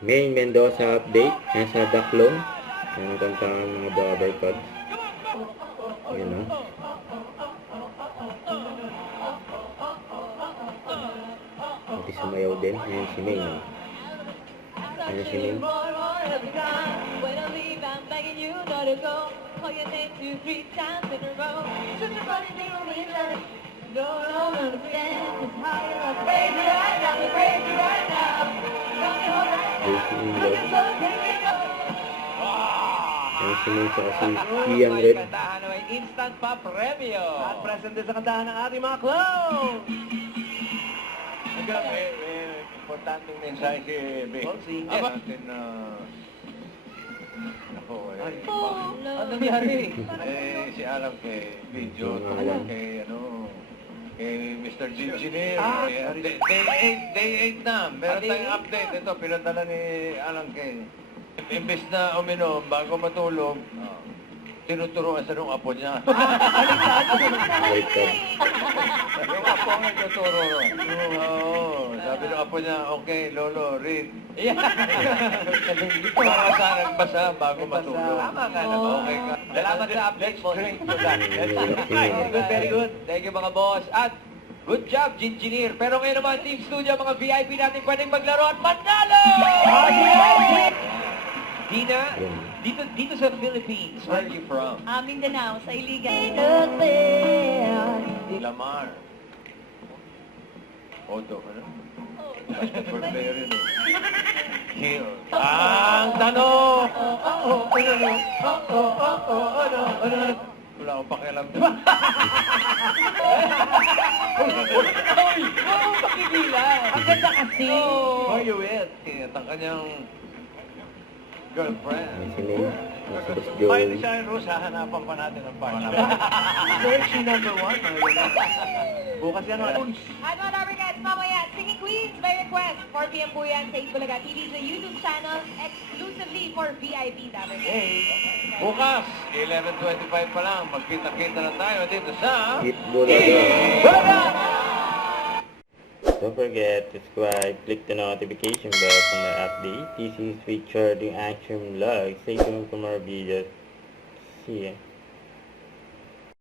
May Mendoza update. Nasa Daklong. Ang kantang mga Baba Pods. Yun o. Pati sumayaw din. Ayan si Ming. Ayan si Ming. Ayan si Ming sa kasi Ian Red. Kantahan ay instant pa premyo. At present din sa kantahan ng ating mga clown. Hanggang importanteng mensahe si Vic. Bossing. Natin na... Ako Ano nangyari? si Alam kay video, Alam. kay kay Mr. Engineer. Ah, Day 8 na. Meron tayong update. Ito, pinadala ni Alam kay... Imbes na uminom bago matulog, tinuturuan sa nung apo niya. Baliktad. Yung apo ang nagtuturo. Oo. Sabi ng apo niya, okay, Lolo, read. Para sa nagbasa bago matulog. Tama nga naman. Okay ka. Salamat sa update, boss. Straight to that. Very good, very good. Thank you mga boss. At good job, Engineer. Pero ngayon naman, Team Studio, mga VIP natin pwedeng maglaro at manalo! Dina, dito sa Philippines, where are you from? Mindanao, sa Iligan. Lamar. Odo, ano? Basketball player yun. Hill. Ang tanong! Wala akong pakialam. Uy! Wow, pakibilan! Ang ganda kasi! Where you with? Ang kanyang girlfriend. Ayan si Ming. Ayan si Boss Ay, Joey. siya, Rose, hahanapan pa natin ang partner. Search number 1. Bukas yan. At mga number guys, mamaya, Singing Queens by request. 4 p.m. po yan sa Itbulaga TV sa YouTube channel exclusively for VIP number guys. Bukas, 11:25 pa lang, magkita-kita na tayo dito sa... Hit Bulaga. Don't forget to subscribe, click the notification bell for my update. This is featured in action vlog. Stay tuned for more videos. See ya.